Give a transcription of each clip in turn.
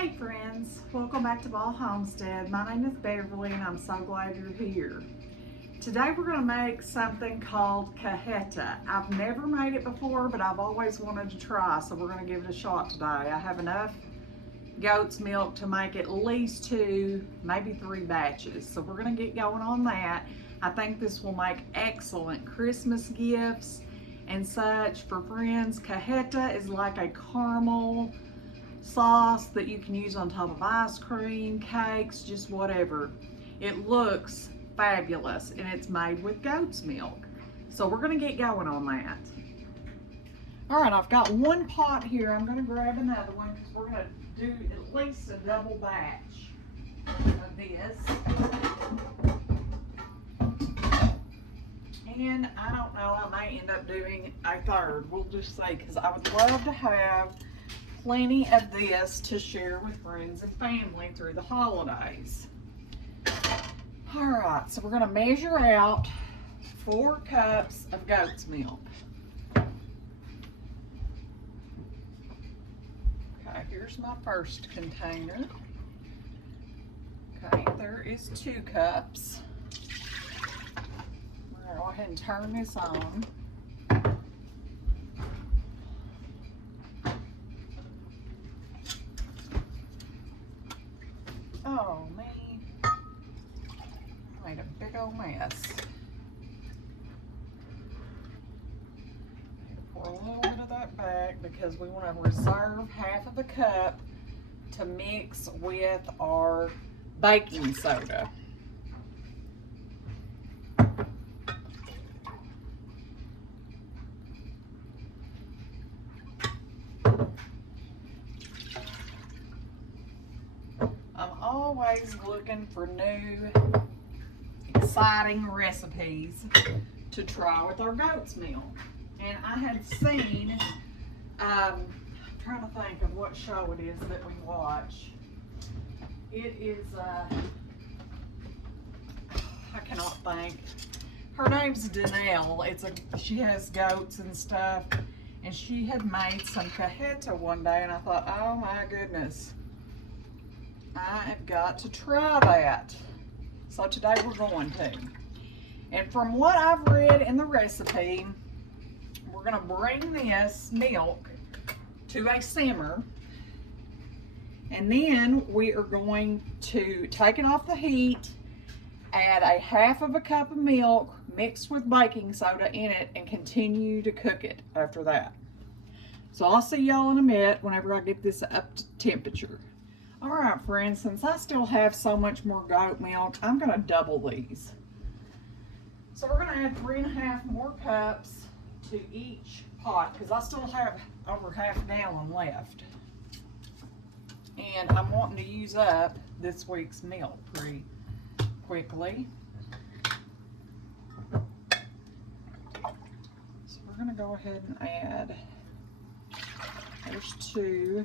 Hey friends, welcome back to Ball Homestead. My name is Beverly and I'm so glad you're here. Today we're going to make something called Cajeta. I've never made it before, but I've always wanted to try, so we're going to give it a shot today. I have enough goat's milk to make at least 2, maybe 3 batches. So we're going to get going on that. I think this will make excellent Christmas gifts and such for friends. Cajeta is like a caramel sauce that you can use on top of ice cream, cakes, just whatever. It looks fabulous and it's made with goat's milk. So we're going to get going on that. All right, I've got one pot here. I'm going to grab another one because we're going to do at least a double batch of this. And I don't know, I may end up doing a third. We'll just say, because I would love to have plenty of this to share with friends and family through the holidays. All right, so we're going to measure out 4 cups of goat's milk. Okay, here's my first container. Okay, there is 2 cups. I'm going to go ahead and turn this on. Oh, me. Made a big old mess. Pour a little bit of that back because we want to reserve half of a cup to mix with our baking soda. Always looking for new, exciting recipes to try with our goat's milk. And I had seen, I'm trying to think of what show it is that we watch. It is, I cannot think. Her name's Danelle. She has goats and stuff. And she had made some cajeta one day and I thought, oh my goodness. I have got to try that. So today we're going to. And from what I've read in the recipe, we're going to bring this milk to a simmer. And then we are going to take it off the heat, add a half of a cup of milk mixed with baking soda in it, and continue to cook it after that. So I'll see y'all in a minute whenever I get this up to temperature. All right, friends, since I still have so much more goat milk, I'm going to double these. So we're going to add 3.5 more cups to each pot because I still have over half a gallon left. And I'm wanting to use up this week's milk pretty quickly. So we're going to go ahead and add, there's 2.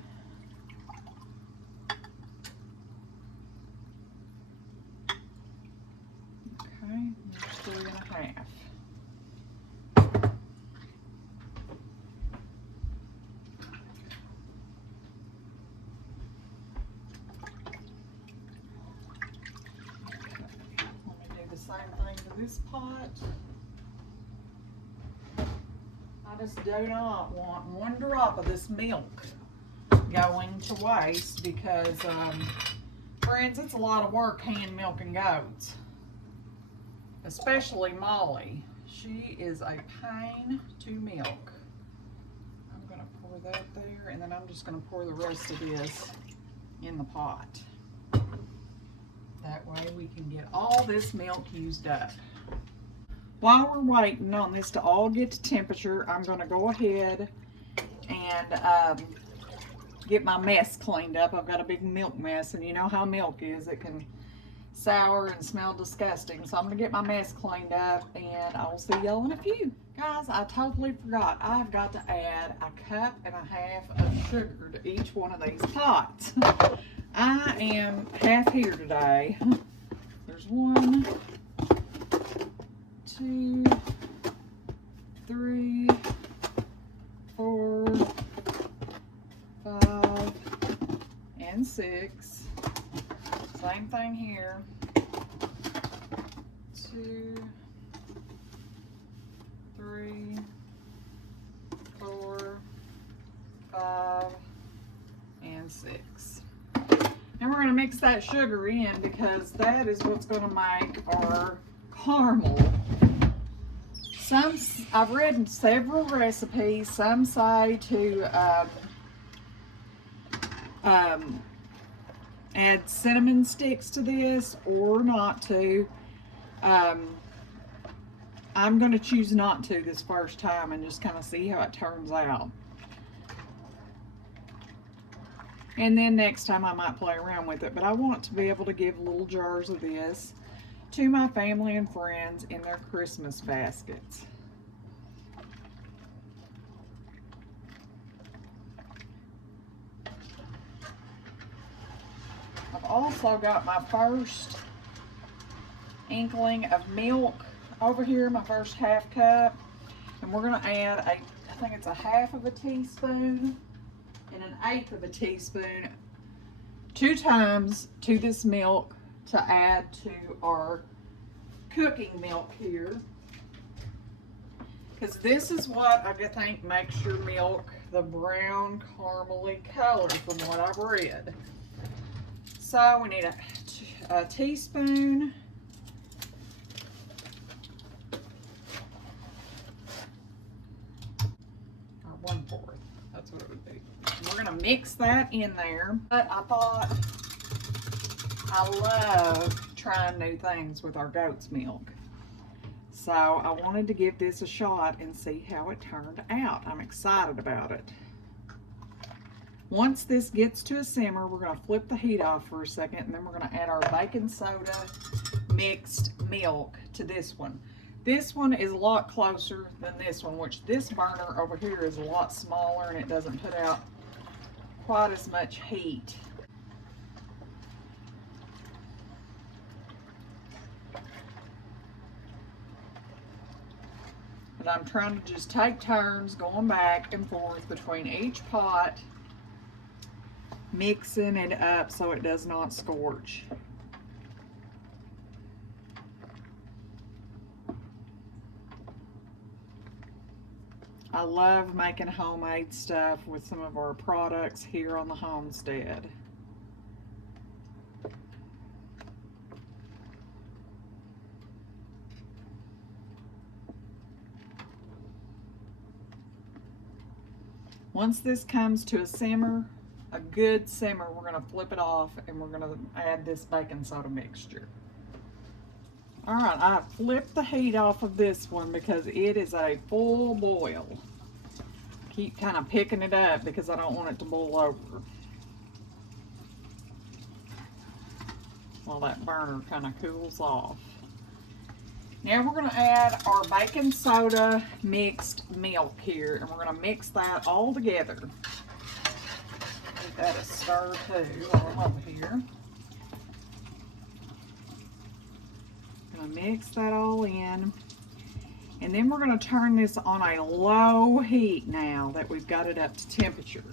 Okay, there's 3.5. Let me do the same thing to this pot. I just do not want 1 drop of this milk going to waste because, friends, it's a lot of work hand milking goats. Especially Molly. She is a pain to milk. I'm going to pour that there, and then I'm just going to pour the rest of this in the pot. That way we can get all this milk used up. While we're waiting on this to all get to temperature, I'm going to go ahead and get my mess cleaned up. I've got a big milk mess, and you know how milk is. It can sour and smell disgusting. So I'm gonna get my mess cleaned up and I'll see y'all in a few. Guys, I totally forgot. I've got to add 1.5 cups of sugar to each one of these pots. I am half here today. There's 1, 2, 3, 4, 5, and 6. Same thing here. 2, 3, 4, 5, and 6. And we're going to mix that sugar in because that is what's going to make our caramel. I've read several recipes. Some say to add cinnamon sticks to this or not to. I'm going to choose not to this first time and just kind of see how it turns out. And then next time I might play around with it. But I want to be able to give little jars of this to my family and friends in their Christmas baskets. I've also got my first inkling of milk over here, my first half cup. And we're going to add I think it's a half of a teaspoon and an eighth of a teaspoon 2 times to this milk to add to our cooking milk here, because this is what I think makes your milk the brown caramely color from what I've read. So we need a teaspoon or 1/4. That's what it would be. And we're going to mix that in there. But I thought I love trying new things with our goat's milk. So I wanted to give this a shot and see how it turned out. I'm excited about it. Once this gets to a simmer, we're going to flip the heat off for a second, and then we're going to add our baking soda mixed milk to this one. This one is a lot closer than this one, which this burner over here is a lot smaller and it doesn't put out quite as much heat. But I'm trying to just take turns going back and forth between each pot, mixing it up so it does not scorch. I love making homemade stuff with some of our products here on the homestead. Once this comes to a simmer, a good simmer, we're going to flip it off and we're going to add this baking soda mixture. All right, I flipped the heat off of this one because it is a full boil. Keep kind of picking it up because I don't want it to boil over while that burner kind of cools off. Now we're going to add our baking soda mixed milk here, and we're going to mix that all together. Give that a stir too while I'm over here. Going to mix that all in, and then we're going to turn this on a low heat now that we've got it up to temperature.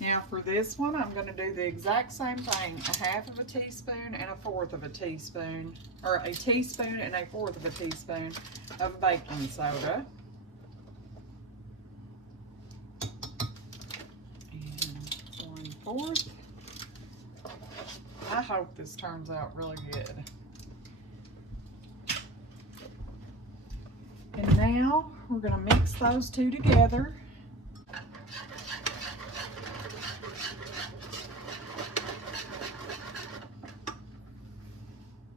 Now for this one, I'm going to do the exact same thing, 1/2 of a teaspoon and 1/4 of a teaspoon, or a teaspoon and 1/4 of a teaspoon of baking soda. And 1/4. I hope this turns out really good. And now we're going to mix those two together.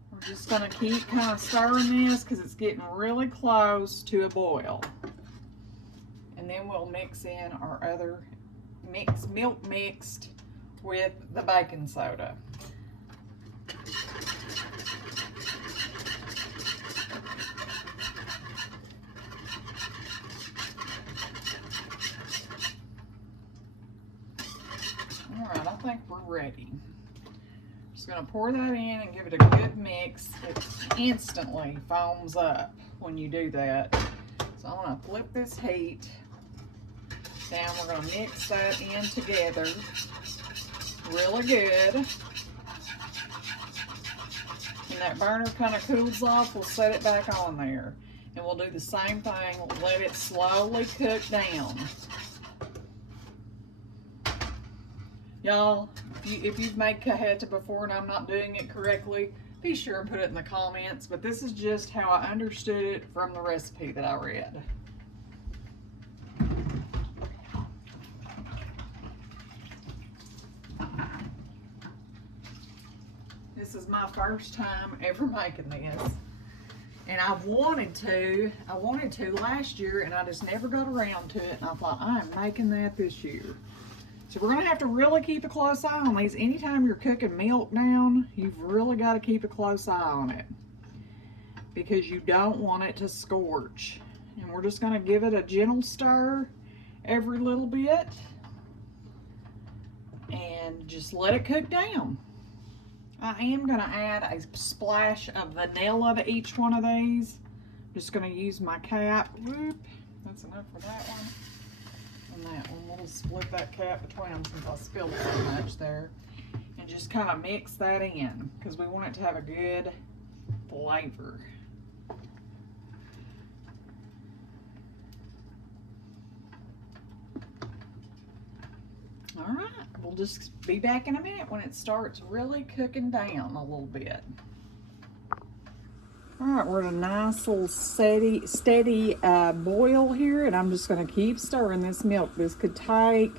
We're just going to keep kind of stirring this because it's getting really close to a boil. And then we'll mix in our other milk mixed with the baking soda. Alright, I think we're ready. Just going to pour that in and give it a good mix. It instantly foams up when you do that. So I'm going to flip this heat down. We're going to mix that in together. really good. And that burner kind of cools off, we'll set it back on there. And we'll do the same thing, we'll let it slowly cook down. Y'all, if you've made cajeta before and I'm not doing it correctly, be sure and put it in the comments. But this is just how I understood it from the recipe that I read. This is my first time ever making this. And I wanted to last year, and I just never got around to it. And I thought, I'm making that this year. So we're gonna have to really keep a close eye on these. Anytime you're cooking milk down, you've really got to keep a close eye on it, because you don't want it to scorch. And we're just gonna give it a gentle stir every little bit and just let it cook down. I am gonna add a splash of vanilla to each one of these. Just gonna use my cap. Whoop, that's enough for that one. And that one, we'll split that cap between them since I spilled so much there. And just kind of mix that in, because we want it to have a good flavor. All right, we'll just be back in a minute when it starts really cooking down a little bit. All right, we're at a nice little steady boil here, and I'm just going to keep stirring this milk. This could take,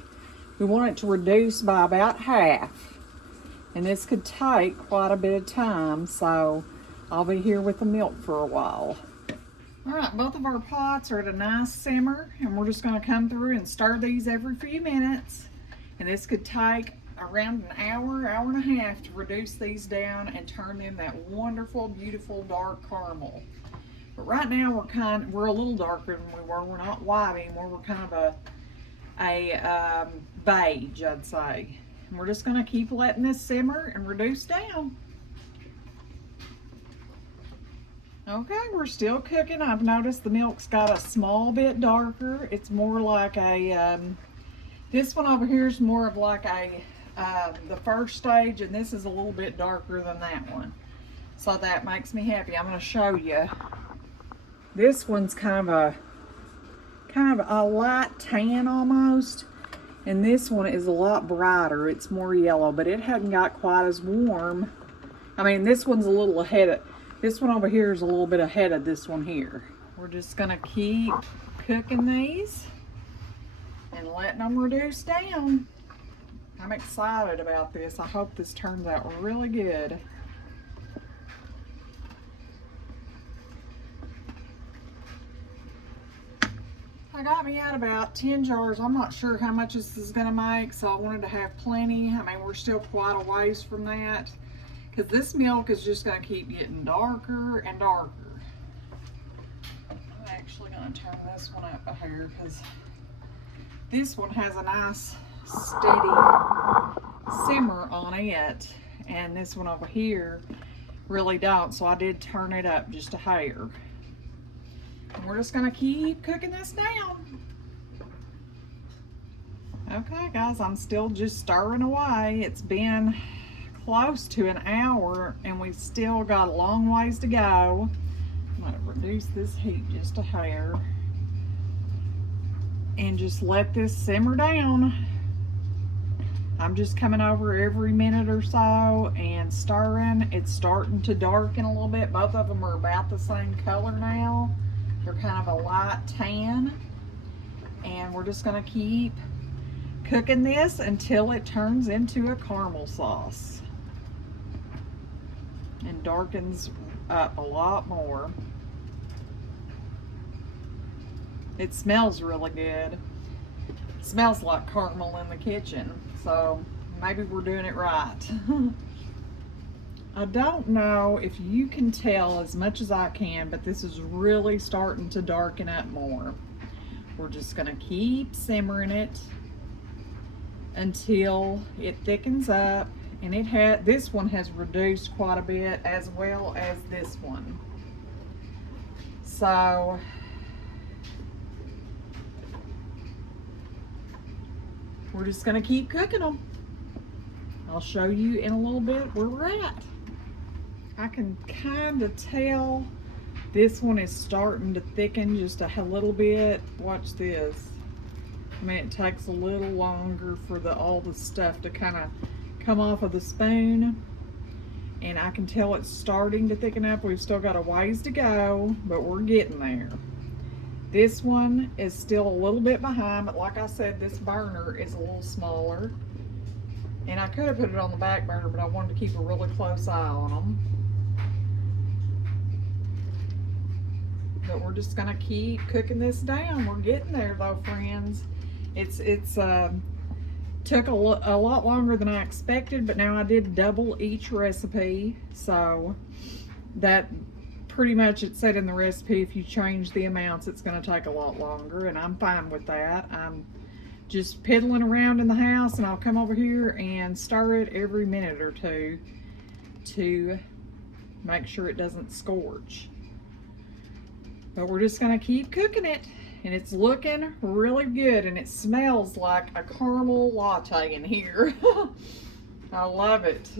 we want it to reduce by about half, and this could take quite a bit of time, so I'll be here with the milk for a while. All right, both of our pots are at a nice simmer, and we're just going to come through and stir these every few minutes. And this could take around an hour, hour and a half to reduce these down and turn them that wonderful, beautiful dark caramel. But right now we're a little darker than we were. We're not white anymore. We're kind of a beige, I'd say. And we're just going to keep letting this simmer and reduce down. Okay, we're still cooking. I've noticed the milk's got a small bit darker. It's more like a this one over here is more of like a the first stage, and this is a little bit darker than that one. So that makes me happy. I'm going to show you. This one's kind of a light tan almost, and this one is a lot brighter. It's more yellow, but it hadn't got quite as warm. I mean, this one's a little ahead of, this one over here is a little bit ahead of this one here. We're just going to keep cooking these and letting them reduce down. I'm excited about this. I hope this turns out really good. I got me out about 10 jars. I'm not sure how much this is going to make, so I wanted to have plenty. I mean, we're still quite a ways from that, because this milk is just going to keep getting darker and darker. I'm actually going to turn this one up a hair, because this one has a nice steady simmer on it, and this one over here really don't, so I did turn it up just a hair. And we're just going to keep cooking this down. Okay guys, I'm still just stirring away. It's been close to an hour and we've still got a long ways to go. I'm going to reduce this heat just a hair and just let this simmer down. I'm just coming over every minute or so and stirring. It's starting to darken a little bit. Both of them are about the same color now. They're kind of a light tan. And we're just going to keep cooking this until it turns into a caramel sauce and darkens up a lot more. It smells really good. It smells like caramel in the kitchen, so maybe we're doing it right. I don't know if you can tell as much as I can, but this is really starting to darken up more. We're just going to keep simmering it until it thickens up, and this one has reduced quite a bit as well as this one. So we're just going to keep cooking them. I'll show you in a little bit where we're at. I can kind of tell this one is starting to thicken just a little bit. Watch this. I mean, it takes a little longer for all the stuff to kind of come off of the spoon. And I can tell it's starting to thicken up. We've still got a ways to go, but we're getting there. This one is still a little bit behind, but like I said, this burner is a little smaller. And I could have put it on the back burner, but I wanted to keep a really close eye on them. But we're just gonna keep cooking this down. We're getting there though, friends. It's took a lot longer than I expected, but now I did double each recipe, so that pretty much it said in the recipe if you change the amounts it's going to take a lot longer, and I'm fine with that. I'm just piddling around in the house, and I'll come over here and stir it every minute or two to make sure it doesn't scorch. But we're just going to keep cooking it. And it's looking really good, and it smells like a caramel latte in here. I love it.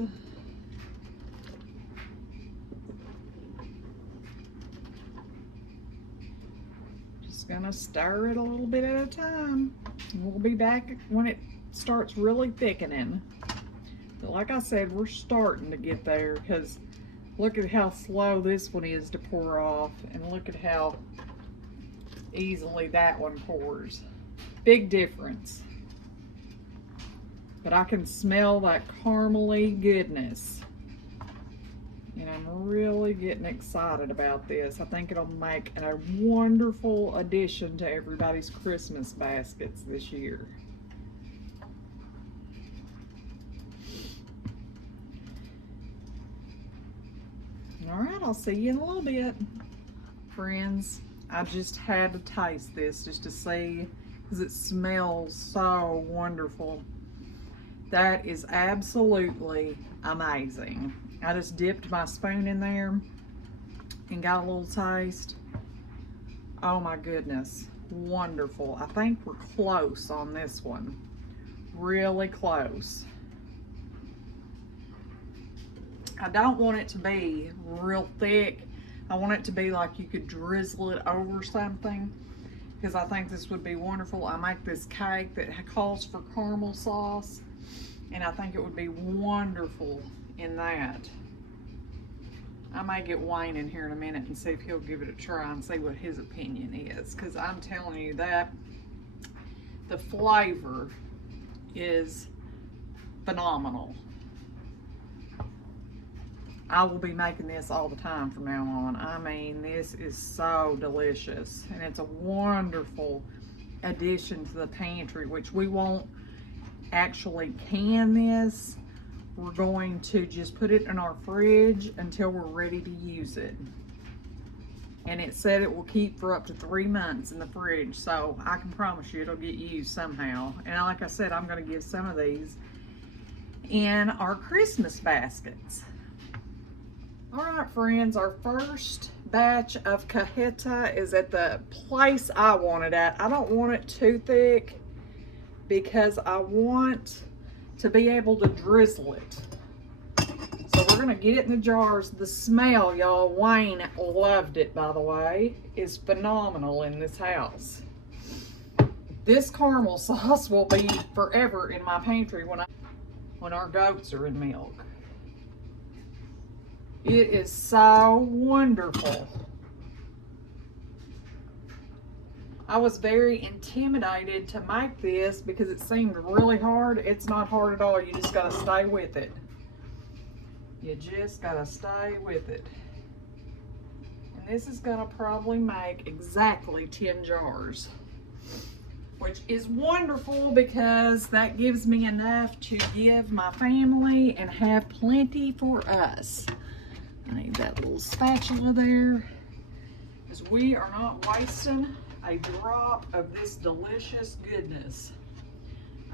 Just gonna stir it a little bit at a time. We'll be back when it starts really thickening. But like I said, we're starting to get there, because look at how slow this one is to pour off, and look at how easily that one pours. Big difference. But I can smell that caramely goodness, and I'm really getting excited about this. I think it'll make a wonderful addition to everybody's Christmas baskets this year. All right, I'll see you in a little bit, friends. I just had to taste this just to see, because it smells so wonderful. That is absolutely amazing. I just dipped my spoon in there and got a little taste. Oh my goodness, wonderful. I think we're close on this one, really close. I don't want it to be real thick. I want it to be like you could drizzle it over something, because I think this would be wonderful. I make this cake that calls for caramel sauce, and I think it would be wonderful in that. I may get Wayne in here in a minute and see if he'll give it a try and see what his opinion is, because I'm telling you that the flavor is phenomenal. I will be making this all the time from now on. I mean, this is so delicious, and it's a wonderful addition to the pantry, which we won't actually can this. We're going to just put it in our fridge until we're ready to use it. And it said it will keep for up to 3 months in the fridge, so I can promise you it'll get used somehow. And like I said, I'm going to give some of these in our Christmas baskets. All right, friends, our first batch of cajeta is at the place I want it at. I don't want it too thick because I want to be able to drizzle it. So we're gonna get it in the jars. The smell, y'all, Wayne loved it, by the way, is phenomenal in this house. This caramel sauce will be forever in my pantry when our goats are in milk. It is so wonderful. I was very intimidated to make this because it seemed really hard. It's not hard at all. You just gotta stay with it. You just gotta stay with it. And this is gonna probably make exactly 10 jars, which is wonderful because that gives me enough to give my family and have plenty for us. I need that little spatula there, because we are not wasting a drop of this delicious goodness.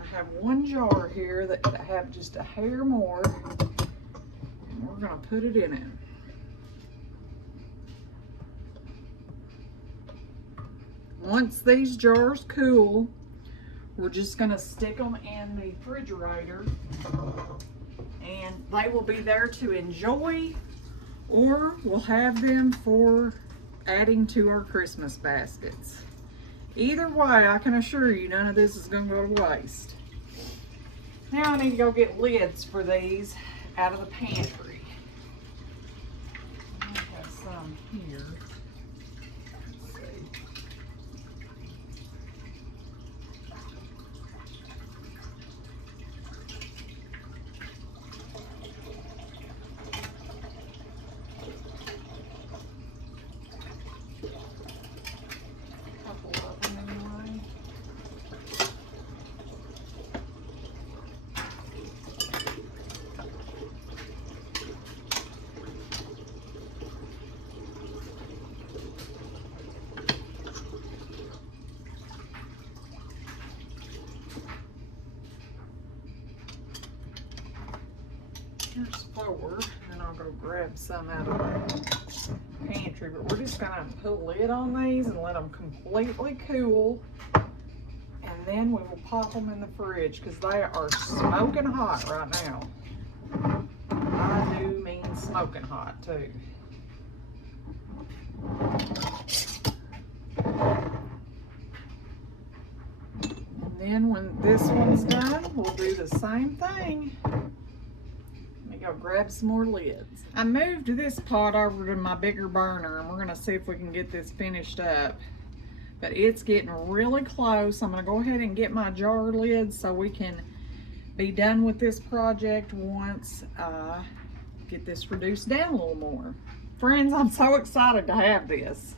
I have one jar here that I have just a hair more, and we're gonna put it in it. Once these jars cool, we're just gonna stick them in the refrigerator they will be there to enjoy, or we'll have them for adding to our Christmas baskets. Either way, I can assure you none of this is going to go to waste. Now I need to go get lids for these out of the pantry. I have some here. Let's see. Couple of them anyway. Here's 4, and I'll go grab some out of the pantry, but we're just gonna put a lid on these and let them completely cool, and then we will pop them in the fridge because they are smoking hot right now. I do mean smoking hot too. And then when this one's done, we'll do the same thing. Go grab some more lids. I moved this pot over to my bigger burner, and we're gonna see if we can get this finished up. But it's getting really close. I'm gonna go ahead and get my jar lids so we can be done with this project once I get this reduced down a little more. Friends, I'm so excited to have this.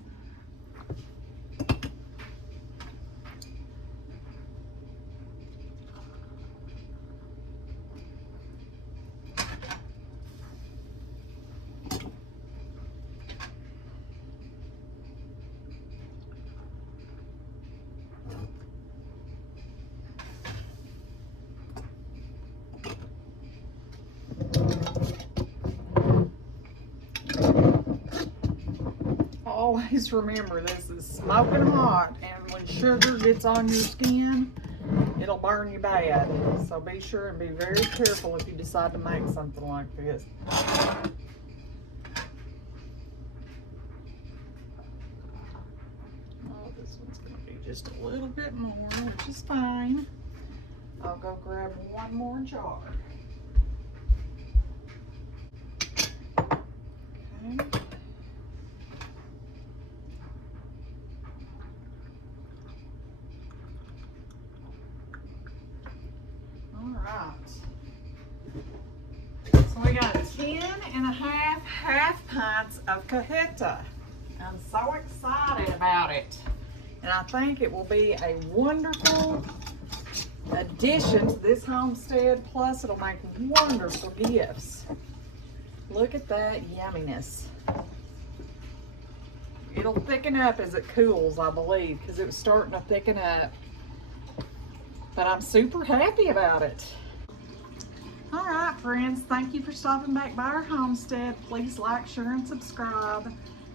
Always remember, this is smoking hot, and when sugar gets on your skin, it'll burn you bad. So be sure and be very careful if you decide to make something like this. Oh, this one's going to be just a little bit more, which is fine. I'll go grab one more jar. Okay. So we got 10½ half pints of Cajeta. I'm so excited about it. And I think it will be a wonderful addition to this homestead. Plus it'll make wonderful gifts. Look at that yumminess. It'll thicken up as it cools, I believe, because it was starting to thicken up. But I'm super happy about it. All right, friends, thank you for stopping back by our homestead. Please like, share, and subscribe.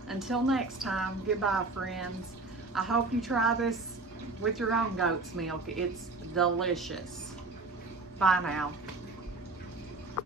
Until next time, goodbye, friends. I hope you try this with your own goat's milk. It's delicious. Bye now.